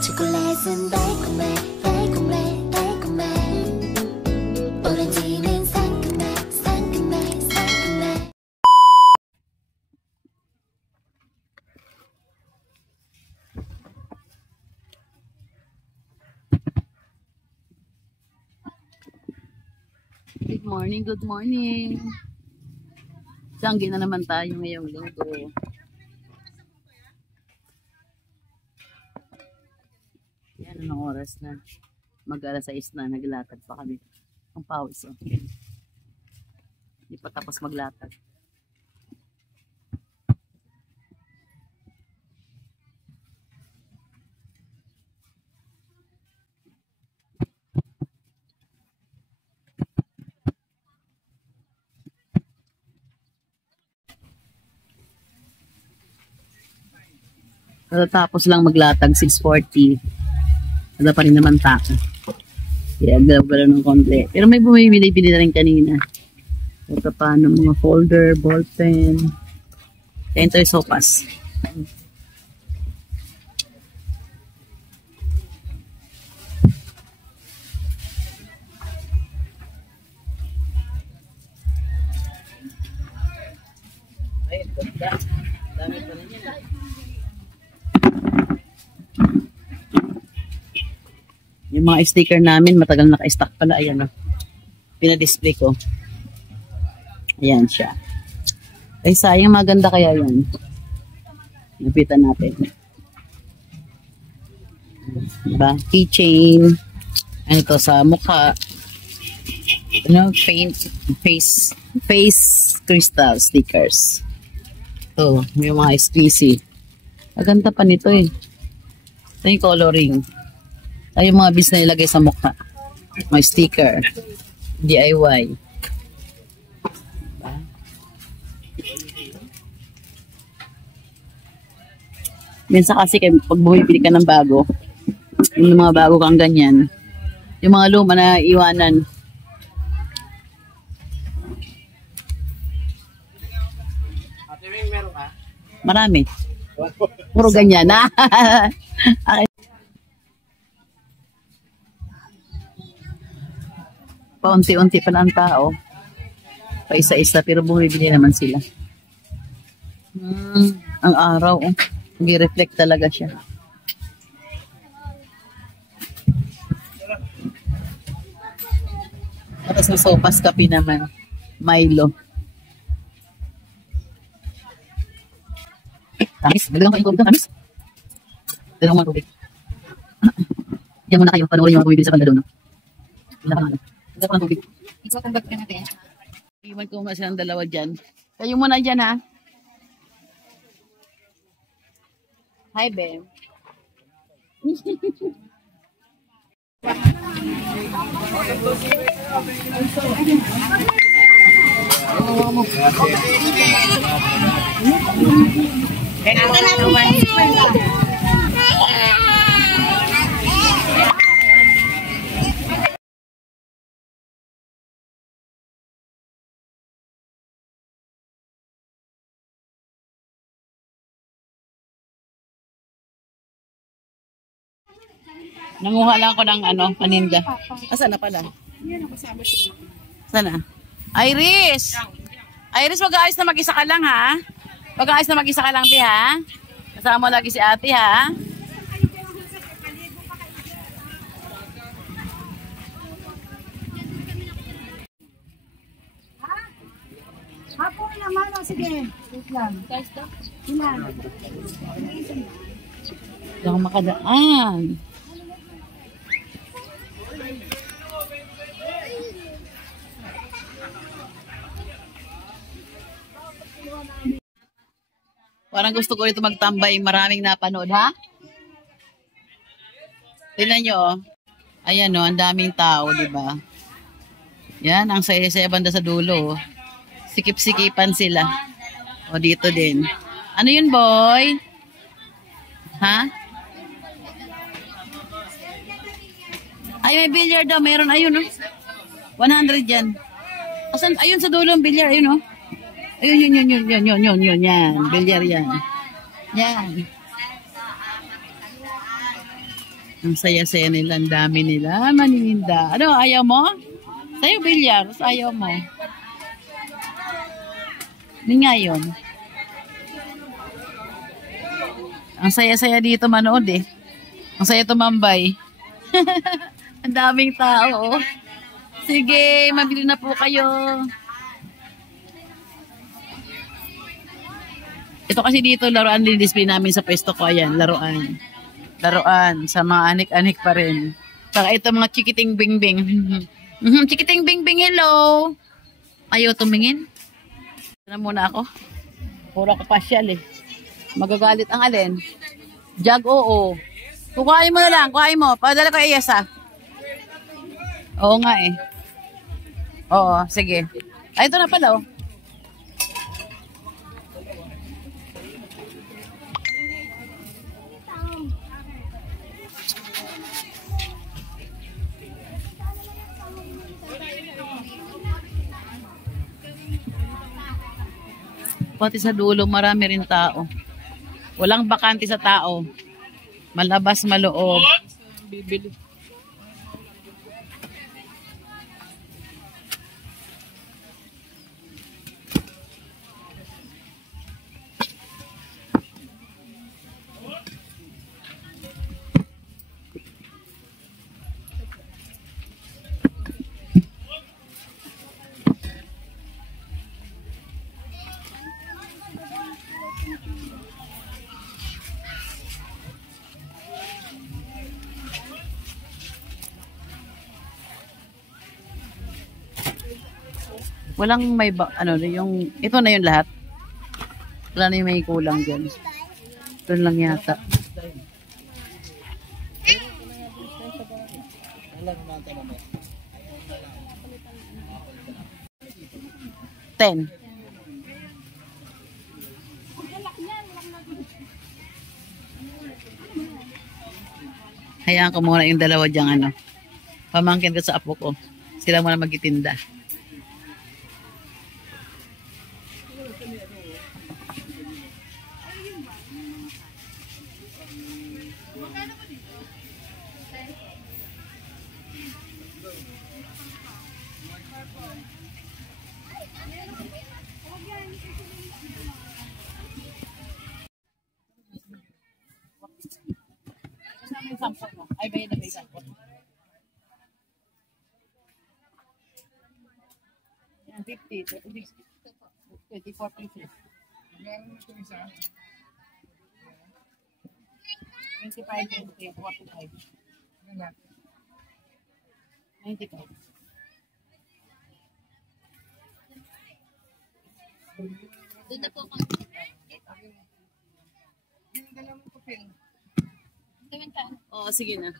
초콜릿은 달콤해 달콤해 달콤해 오렌지는 상큼해 상큼해 상큼해. Good morning, good morning. Sanggi na naman tayo ngayong linggo. Yan, anong oras na? Mag-alas 6 na, naglatag pa kami. Ang pawis, oh. Hindi pa tapos maglatag. Tapos lang maglatag, 6:40. Wala pa rin naman tako. Kaya galaw-galaw ng konti. Pero may bumibili-bili na rin kanina. Ito pa ng mga folder, ballpen. Kaya ito yung sopas. Ay, ganda. Dami pa rin yan. Yung mga sticker namin, matagal naka-stock pala. Ayan, oh. Pina-display ko. Ayan siya. Ay, sayang, maganda kaya yan. Napitan natin. Diba? Keychain. Ano to sa mukha. Ano? Face crystal stickers. Ito, yung mga squeezy. Maganda pa nito eh. Ito yung coloring. Ito yung mga bis na ilagay sa mukha. May sticker. DIY. Minsan kasi pag bumibili ka ng bago, yung mga bago kang ganyan, yung mga luma na iwanan. Marami. Puro ganyan. Paunti-unti pa lang tao. Pa isa-isa pero bumibili naman sila. Ang araw, oh. Nag-reflect talaga siya. Tapos ng sopas kape naman. Milo. Tamis. Dalagang kain ko dito, tamis. Dalagang mga tubig. Diyan muna kayo. Panoorin yung mga bumibili sa banda doon. Dalagang mga tubig. Ito ang bag ka natin. Iwan ko nga silang dalawa dyan. Kayo muna dyan, ha? Hi, Bem. Nanguha lang ako ng paninda. Asan na pala? Saan na? Iris! Iris, mag-aayos na mag-isa ka lang, ha? Mag-aayos na mag-isa ka lang, ti, ha? Kasama mo lagi si ate, ha? Hapo naman, sige. Wait lang. Ilan? Hindi ako makadaan. Parang gusto ko ito magtambay. Maraming napanood, ha? Tignan nyo, oh. Ayan, oh. Ang daming tao, diba? Yan, ang saya-saya banda sa dulo, oh. Sikip-sikipan sila. O, dito din. Ano yun, boy? Ha? Ay, may billiard daw. Meron, ayun, oh. 100 yan. Asan? Ayun sa dulo ang billiard, ayun, oh. Ayun, yun, yan. Billiard yan. Yan. Ang saya-saya nila, ang dami nila. Maninda. Ano, ayaw mo? Sa'yo, bilyar. Ayaw mo. Hindi nga yun. Ang saya-saya dito manood eh. Ang saya tumambay. Ang daming tao. Oh. Sige, mabili na po kayo. Ito kasi dito, laruan din display namin sa pwesto ko. Ayan, laruan. Laruan sa mga anik-anik pa rin. Saka ito mga chikiting bing-bing. Chikiting bing-bing, hello. Ayaw tumingin. Na muna ako. Puro ko pasyal eh. Magagalit ang alin. Jag, oo. Kukuhain mo na lang, kuhain mo. Padala ko iyasa. Oo nga eh. Oo, sige. Ay, ito na pala oh. Pati sa dulo, marami rin tao. Walang bakante sa tao. Malabas, maloob. Bibili. Walang may ano yung ito na yung lahat. Wala na yung may kulang diyan. Doon lang yata. Ten. Hayaan ko muna yung dalawa diyang ano. Pamangkin ko sa apo ko. Sila muna magtitinda. Ay, bayad na may sampo. Yan, 50, 24 pieces. 25, 20, 45. 95. Doon na po ako. Oo, sige na.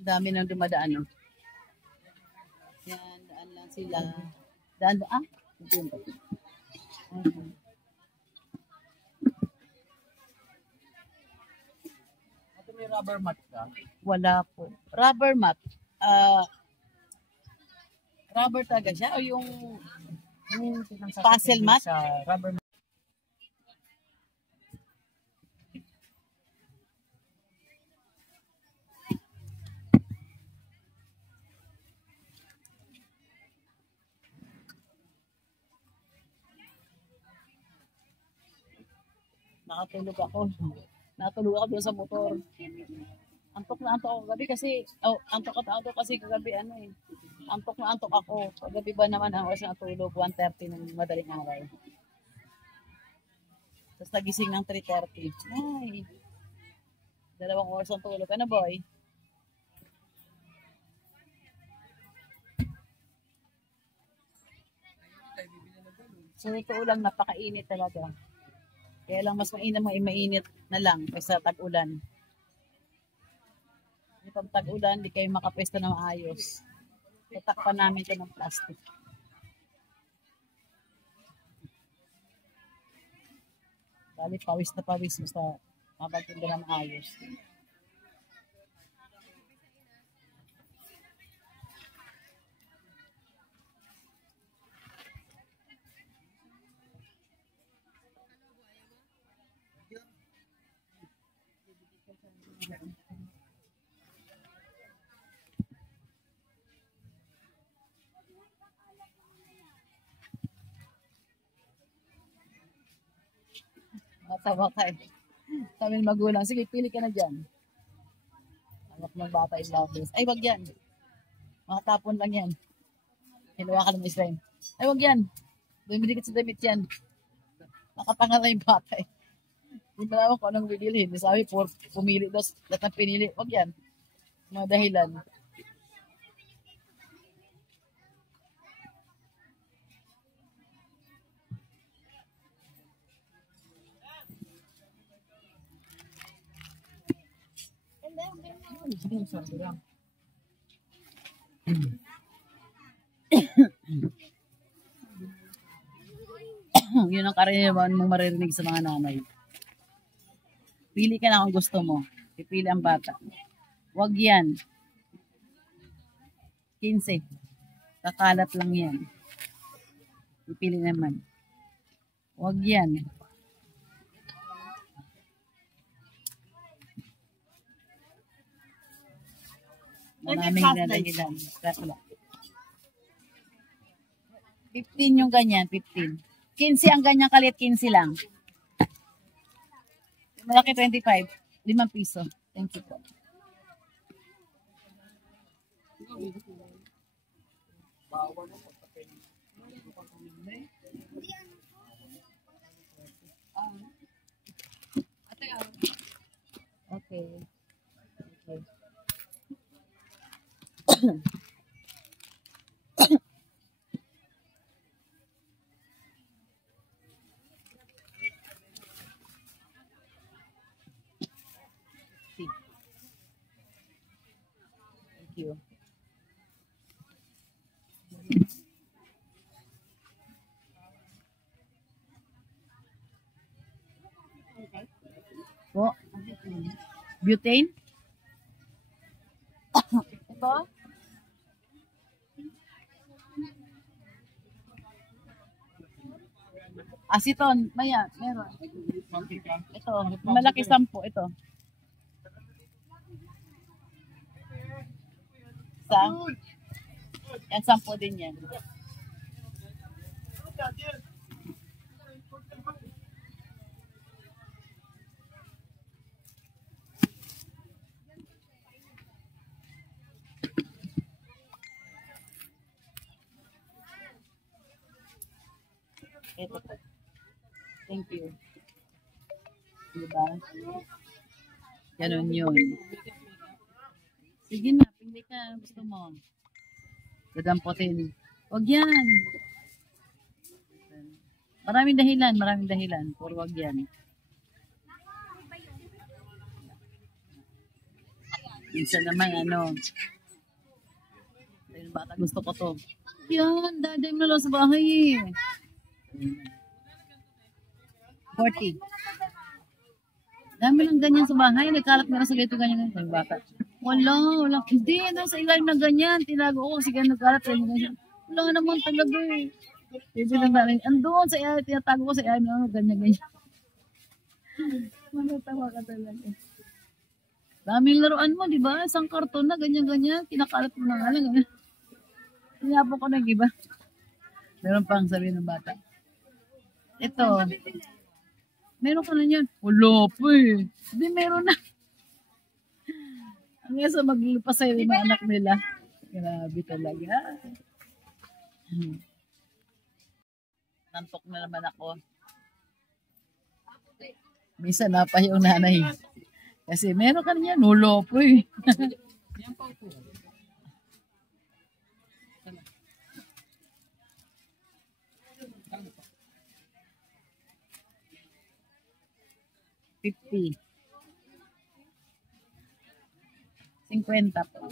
Dami nang dumadaan, no? Yan, daan lang sila. Daan. Ito may rubber mat ka? Wala po. Rubber mat. Rubber talaga siya o yung puzzle mat? Sa rubber mat. Nakatulog ako. Natulog ako doon sa motor. Antok na antok ako kagabi kasi, antok kasi kagabi ano eh. Antok na antok ako. Kagabi ba naman ang oras na tulog, 1:30 ng madaling araw. Tapos nagising ng 3:30. Ay, 2 oras ang tulog. Ano boy? So totoo lang, napakainit talaga. Kaya lang mas mainit na lang kaysa tag-ulan. Pag tag-ulan, di kayo makapwesto na maayos. Tatakpan namin ito ng plastic. Bali, pawis na pawis. Basta mapagtinda na maayos. Sawa ka eh. Sabi ng magulang, sige, pili ka na dyan. Anak ng bata in lovers. Ay, wag yan. Mga tapon lang yan. Hilawa ka ng Israel. Ay, wag yan. Dumidikit sa damit yan. Nakatangal na yung bata eh. Hindi mo naman kung anong bibilhin. Sabi, pumili daw. Lahat ng pinili. Wag yan. Mga dahilan. Yun ang karaniwan mong maririnig sa mga nanay. Pili ka na kung gusto mo. Pipili ang bata. Wag yan. 15. Kakalat lang yan. Pipili naman. Wag yan. Maraming dadahilan. 15 yung ganyan, 15. 15 ang ganyan kalit, 15 lang. Yung malaki 25, 5 piso. Thank you po. Okay. Okay. Thank you. Po. Butane? Ito? Aceton, maya, meron. Ito, malaki 10, ito. Isa. Yan, 10 din yan. Ito po. Thank you. Diba? Ganun yun. Sige na, pili ka. Gusto mo. Dadampotin. Huwag yan. Maraming dahilan, maraming dahilan. Puro huwag yan. Minsan naman, ano. Ayun, bata, gusto ko to. Yan, daday mo na lang sa bahay eh. 40. Dami lang ganyan sa bahay. Nagkalat na sa ganito ganyan. Ang bata. Wala. Hindi, ano, sa ilalim na ganyan. Tinago ko kasi nagkalat. Ganyan. Wala naman talaga eh. Hindi lang namin. Andun sa ilalim. Tinatago ko sa ilalim na ganyan. Manatawa ka talaga. Daming laruan mo, di ba? Isang karton na, ganyan-ganyan. Kinakalat mo na nga lang. Hinapo ko na, iba. Meron pang sabi ng bata. Ito. Meron ka na yan. Wala po eh. Hindi, meron na. Ang isa maglipas sa'yo yung mga anak nila. Grabe talaga. Nantok na naman ako. Minsan napahiyo yung nanay. Kasi meron ka na yan. Wala po eh. Yan pa po. 50. 50 po.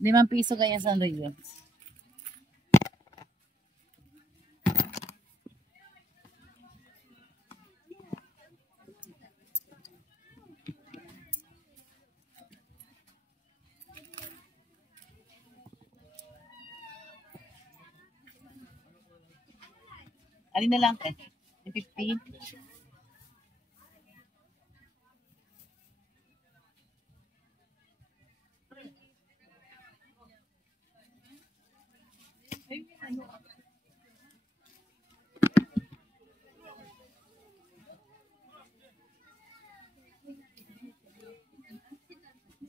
5 piso kaya sa Rio. Alin na lang eh. 50.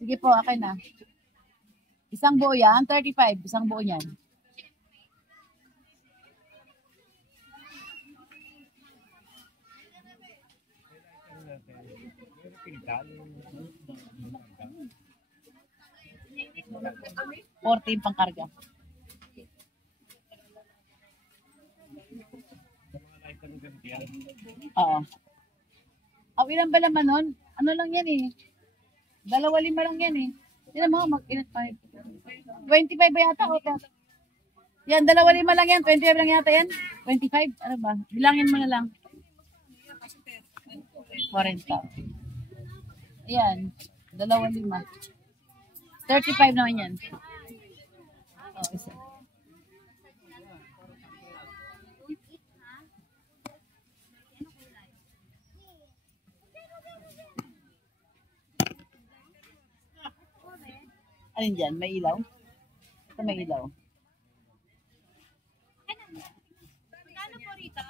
Sige po, akin na. Isang buo yan, 35. Isang buo yan. $14 pangkarga. Oo. Ang ilan ba naman nun? Ano lang yan eh. 2.5 lang yan eh. Tignan mo, mag-inat pa. 25 ba yata? O, yan, 2.5 lang yan. 25 lang yata yan. 25? Ano ba? Bilangin mo na lang. 40. Ayan. 2.5. 35 naman yan. Oh, isa. Alin dyan? May ilaw? Ito may ilaw. Magkano po rito?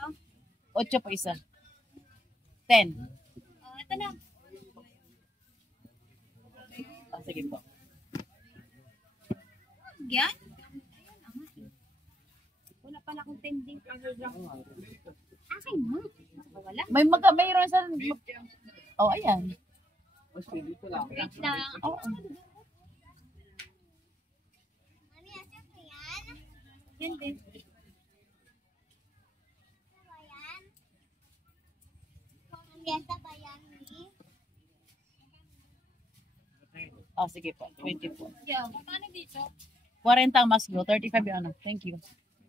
8 pa isa. 10. Ito na. Ah, sige po. Yan? Wala pala akong tending. Akin mo. Wala. Mayroon sa... Oh, ayan. Wait lang. Oo. Yan din. Oh, sige po. 20 po. Yeah. Magkano dito? 40 ang mas go. 35 yung ano. Thank you.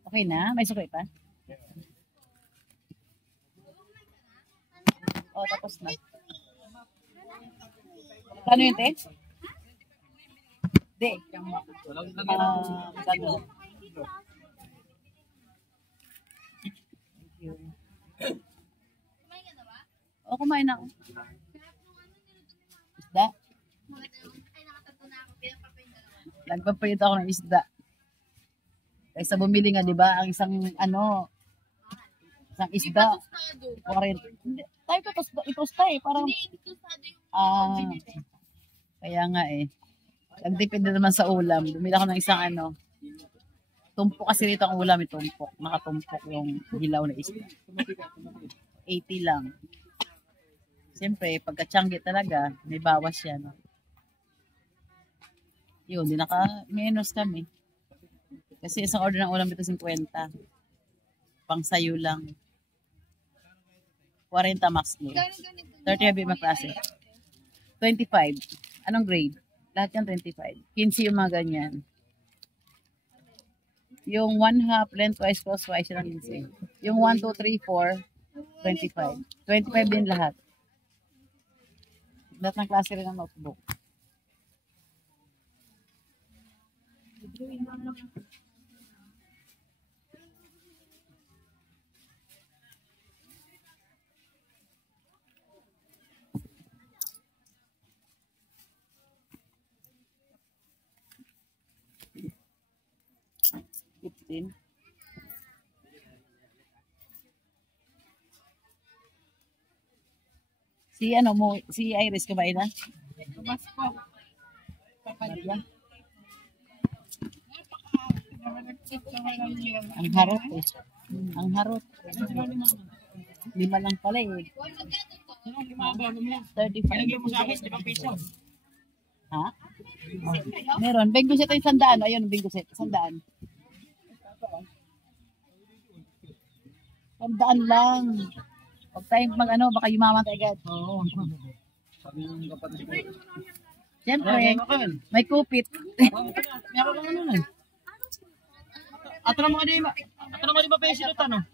Okay na? May sukay pa? Oh, tapos na. Kano yun, te? Di. Magkano? Thank you. O, kumain na ako. Isda? Nagpapayot ako ng isda. Kaysa bumili nga, di ba? Ang isang, ano, isang isda. 40. Hindi, tayo itosta eh. Parang, kaya nga eh. Nagdepende naman sa ulam. Bumili ako ng isang ano. Tumpok kasi rito ang ulam. Tumpok. Nakatumpok yung hilaw na isda. 80 lang. Siyempre, pagka-tiyanggi talaga, may bawas yan. Yun, di naka-menos kami. Kasi isang order ng ulam dito 50. Pang sayo lang. 40 max no. 30 heavy maklase. 25. Anong grade? Lahat yan 25. 15 yung mga ganyan. Yung 1/2, lengthwise, crosswise, yun ang 15. Yung 1, 2, 3, 4, 25. 25 din lahat. Lahat ng klase rin ng notebook. Si ano mo, si Iris kumain na? Mas po. Maria? Ang harot eh. Ang harot. 5 lang pala eh. 35. Ha? Meron. Bingo set ay 100. Ayun, bingo set. 100. 100 lang. Huwag tayong mag-ano, baka yumaman tayo agad. Oo. Sabi ng kapatid ko. Siyempre, may kupit. Meron lang ano nun. Atara mo di ba peso ito ano?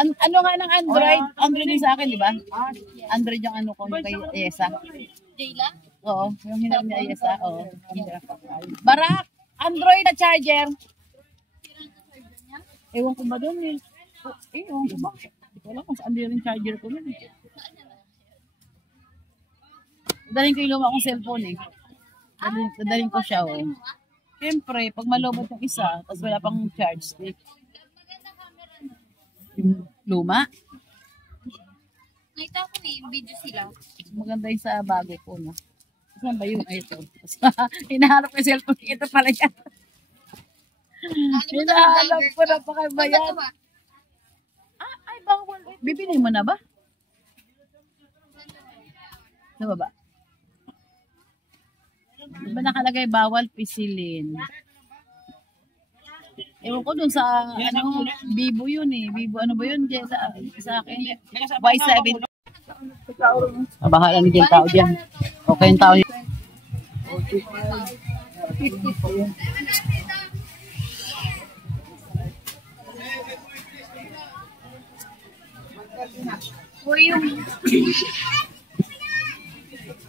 Ano nga ng Android? Android din sa akin, di ba? Android yung ano ko kay Ayesa. Jayla? Oo, yung hinarap ni Ayesa. Oo. Barak! Android na charger. Ewan ko ba doon eh. Ewan ko ba? Hindi ko alam kung saan din yung charger ko nun eh. Dadaling ko yung luma kong cellphone eh. Dadaling ko siya oh. Siyempre, pag malobot yung isa, tapos wala pang charge stick. Yung luma? Nakita ko eh, yung video sila. Maganda yung sa bago ko, no? Saan ba yun? Ay, ito. Hinahanap ko yung cellphone. Ito pala yan. Hinahanap ko na pa kayo ba yan? Ay, bawal. Bibili mo na ba? Sa baba. Diba nakalagay bawal pisilin? Ewan ko dun sa, ano, Vivo yun eh. Vivo, ano ba yun? Sa akin. Y7. Bahala ni din tao dyan. Okay yung tao yun. O yung...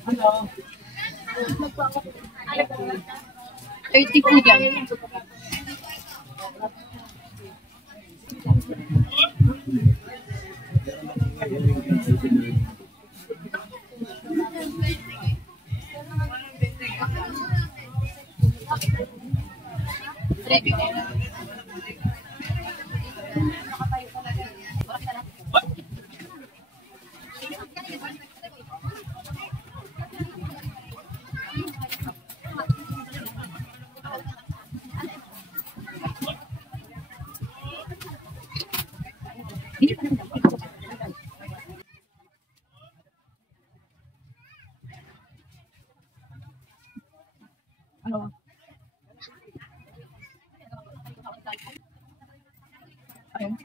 Ano? 30 po dyan. Ano? Ayun.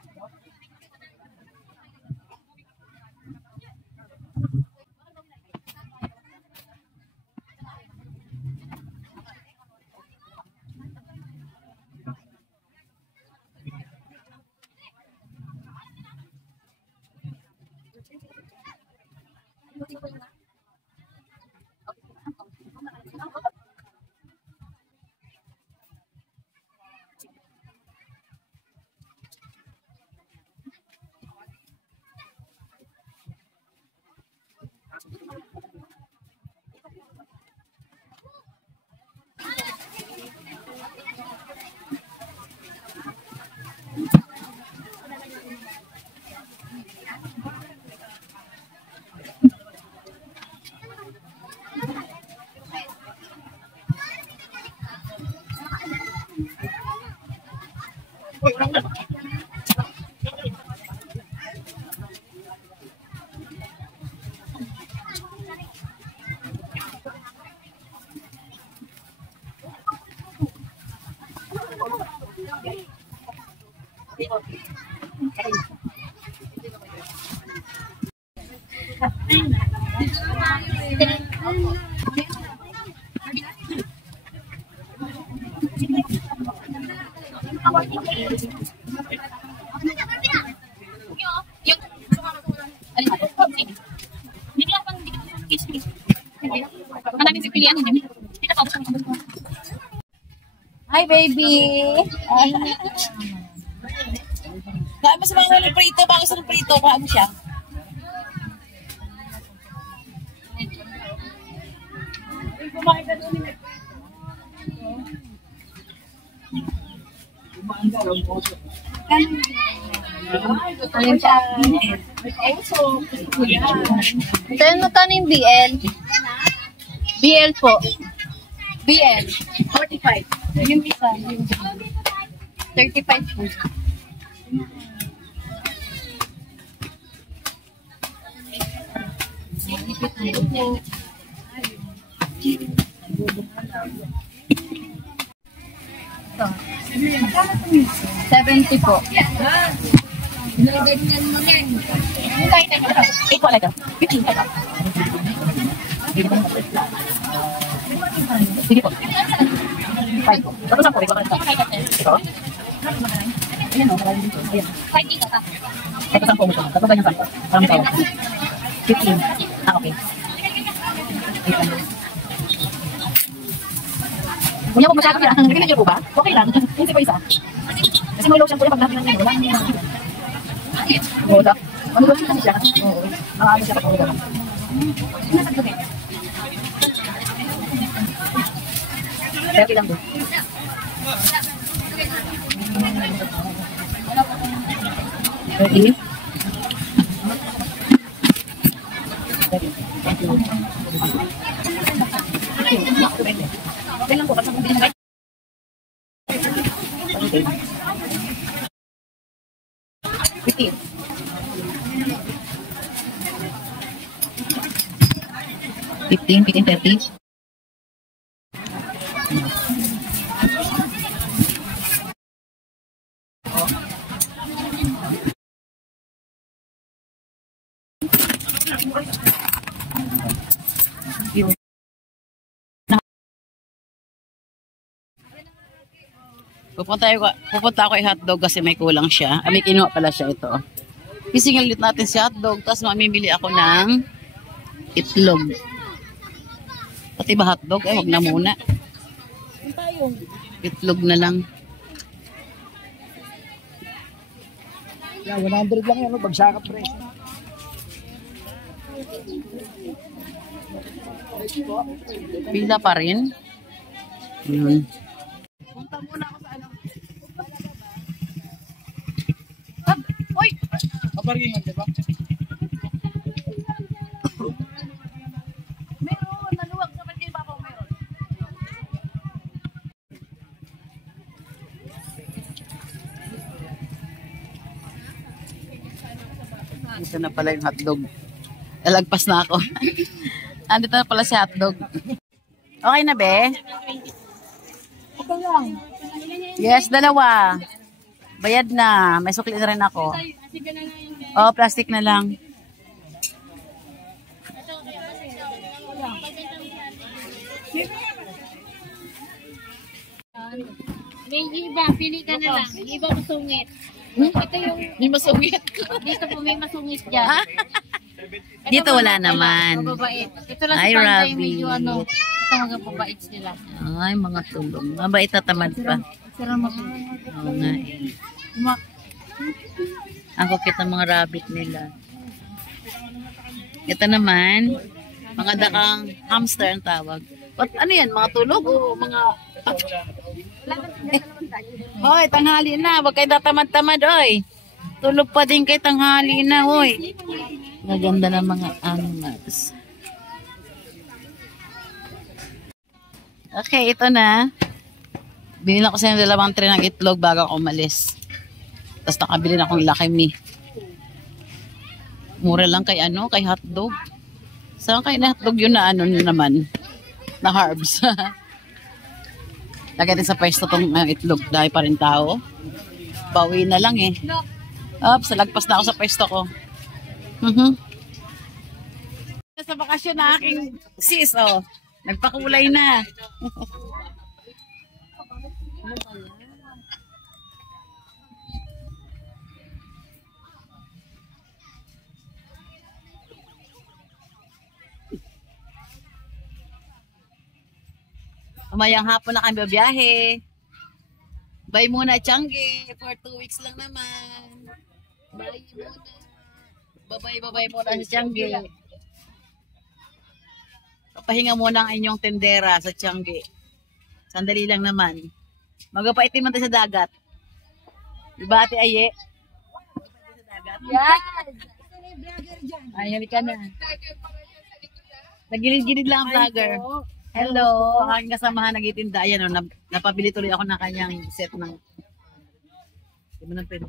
Hi, baby! Kaya mo sa mga ulit prito, bago sa prito, kaya mo siya. Alin siya? Ito yung magkano yung BL? BL po. BL. 45. Yung isa. 35 po. Ito. 70 po. Ganyan mo yan. Yung kahit na ito. 8 po, like 15 po. Sige po. 5 po. Tapos ang po, ito. Ayan o, maraming dito. Ayan. 5 dito ka. Tapos ang po mo ito. Tapos ganyan saan po. Parang tayo. 15. Okay. Kuya po masyado yan. Bigyan niyo po ba? Okay lang. Hindi po isa. Kasi may lotion po yung pag natin ng wala. Wala. Ano ba siya? Oo. Nakaamin siya kapag wala. Kaya lang doon. Ready? Thank you. 15, 30. Pupunta ako kay hotdog kasi may kulang siya. May kinuha pala siya ito. Isingil ulit natin si hotdog, tapos mamimili ako ng itlog. Pati ba hotdog? Ay, wag na muna. Itlog na lang. Yan, 100 lang yan, bagsakap pre. Pila pa rin. Yun. Punta muna ako sa ano. Uy! Kaparingan, di ba? Meron, naluwag sa pati pa ako meron. Ito na pala yung hotdog. Lagpas na ako. Andito na pala si hotdog. Okay na, be? Yes, dalawa. Bayad na. May sukli na rin ako. Oh, plastic na lang. May iba, pili ka na lang. Yung iba masungit. Ito yung, May masungit. dito po may masungit dyan. Dito wala naman. Mababait. Ito lang Ay, si Panda Rabi. yung medyo ano. Ito mga babait nila. Ay, mga tulong. Mabait na tamad pa. Sira mabait. Oo nga eh. Ang kukit ng mga rabbit nila. Ito naman, mga dakang hamster ang tawag. What, ano yan? Mga tulog o mga... Hoy, tanghali na. Huwag kayo tatamad-tamad, oy. Tulog pa din kay tanghali na, oy. Maganda ng mga animals. Okay, ito na. Binila ko sa inyo 2 tray ng itlog bago ako umalis. Tapos nakabili na akong Lucky Me. Mura lang kay ano, kay hotdog. Saan kay na hotdog yun na ano naman? Na carbs. Lagay din sa pwesto tong itlog dahil pa rin tao. Bawi na lang eh. Oops, lagpas na ako sa pwesto ko. Sa bakasyon na aking sis, oh. Nagpakulay na. Umayang hapon na kami babiyahe. Bye muna, Changi. For 2 weeks lang naman. Bye muna. Babay muna sa Changi. Papahinga muna ang inyong tendera sa Changi. Sandali lang naman. Magpaitim man tayo sa dagat. Diba, Ate Aye? Sa dagat? Yan! Ay, halika na. Nagilid-gilid lang ang vlogger. Hello, ang aking kasamahan nagtitinda. Ayan, oh, napabili tuloy ako ng kanyang set ng... Hindi mo nang pwede.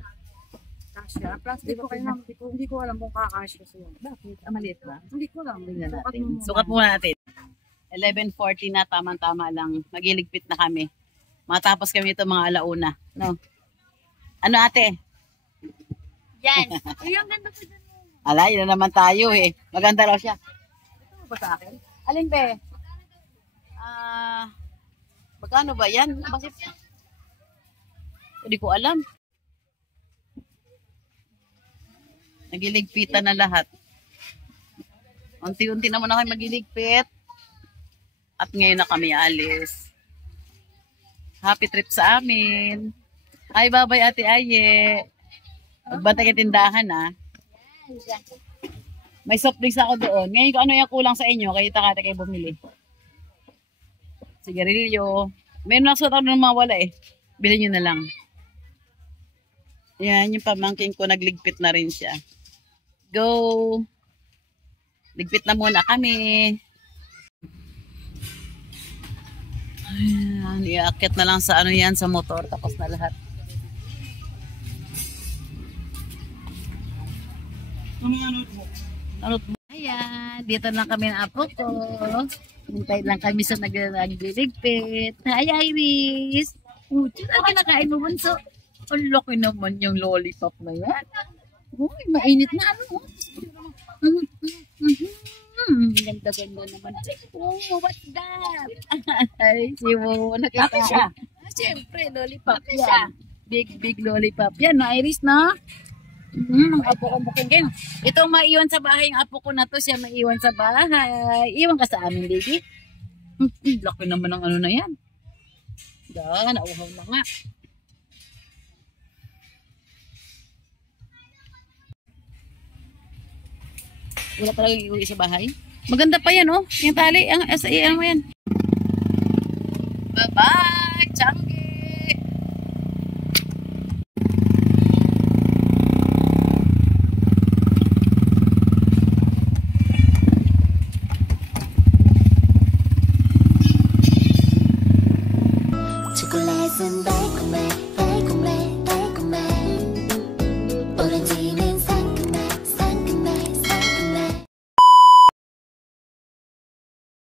Kasya. Plastic ko kayo hindi ko alam kung kakasya siya. Bakit? Maliit ba? Hindi ko alam. Tingnan natin. Sukat muna natin. 11:40 na, tama-tama lang. Magiligpit na kami. Matapos kami ito mga alauna. No? Ano, ate? Yan. Yung ganda ko dun. Ala, yun na naman tayo eh. Maganda raw siya. Ito ba sa akin? Alin be? Magkano ba yan? Bakit? Hindi ko alam. Nagiligpitan na lahat. Unti-unti naman ako magiligpit. At ngayon na kami alis. Happy trip sa amin. Ay, bye-bye Ate Aye. Magbantay ka tindahan ha. May soft drinks ako doon. Ngayon kung ano yung kulang sa inyo, kayo takate kayo bumili. Sigarilyo. Meron na sa taon na mawala eh. Bilhin nyo na lang. Yan, yung pamangking ko nagligpit na rin siya. Go! Ligpit na muna kami. Ayan, iaakit na lang sa ano yan, sa motor. Tapos na lahat. Ano mga note mo? Ano? Ayan, dito lang kami ng apo ko. Hintay lang kami sa nagliligpit. Hi, Iris! Ano kinakain mo, bunso? Ang laki naman yung lollipop na yan. Uy, mainit na ano. Ganda-ganda naman. Oh, what's that? Ay, si Wo, nakita siya. Siyempre, lollipop yan. Big lollipop yan, no, Iris, no? Ang apo ko bukingin. Ito maiwan sa bahay. Ang apo ko na to, siya maiwan sa bahay. Iwan ka sa amin, baby. Laki naman ng ano na yan. Nauhaw na nga. Wala talaga iuwi sa bahay. Maganda pa yan, oh. Yung tali. Ano mo yan? Bye-bye, Changi! 초콜릿은 달콤해